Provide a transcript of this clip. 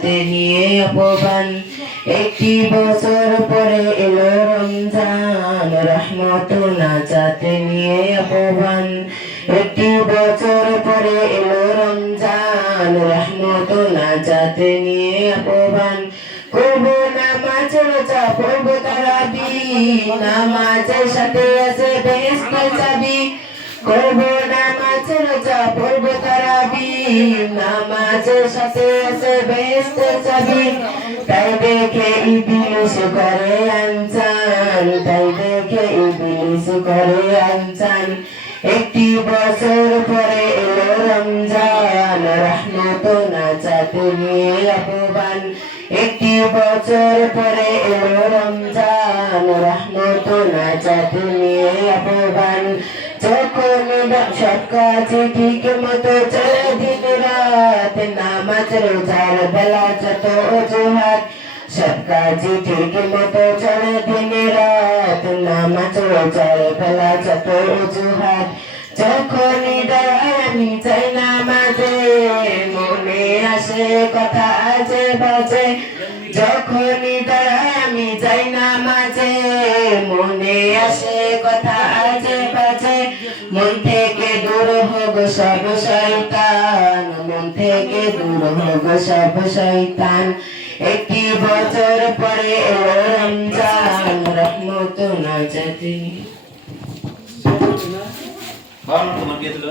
সাথে নিয়ে অপমান। একটি বছর পরে এলো রমজান, রহমত নাজাতে নিয়ে অপমান। একটি বছর পরে এলো রমজান, রহমত নাজাতে নিয়ে অপমান। করবো নামাজ রোজা পড়বো তারাবি, নামাজের সাথে আছে বেহেশতের চাবি। করবো নামাজ রোজা পড়বো তারাবি, নামাজের সাথে আছে বেহেশতের চাবি। তাই দেখে ইবলিস করে আনচান, তাই দেখে ইবলিস করে আনচান। একটি বছর পরে এলো রমজান, রহমত নাজাতে নিয়ে অপমান। একটি বছর পরে এলো রমজান, রহমত নাজাতে নিয়ে অপমান। যখন সব কাজ ঠিক মতো চলে দিন রাত, নামাজ রোজার বেলা যত অজুহাত। সব কাজ ঠিক মতো চলে দিন রাত, নামাজ রোজার বেলা যত অজুহাত। যখনই দাঁড়াই আমি চাই নামাজে, মনে আসে কথা আজে বাজে। যখনই দাঁড়াই আমি যাই নামাজে, মনে আসে কথা আজে বাজে। মন থেকে দূর হোক সব শয়তান, মন থেকে দূর হোক সব শয়তান। একটি বছর পরে এলো রমজান, রহমত নাজাতে। তোমার বিয়ে দিল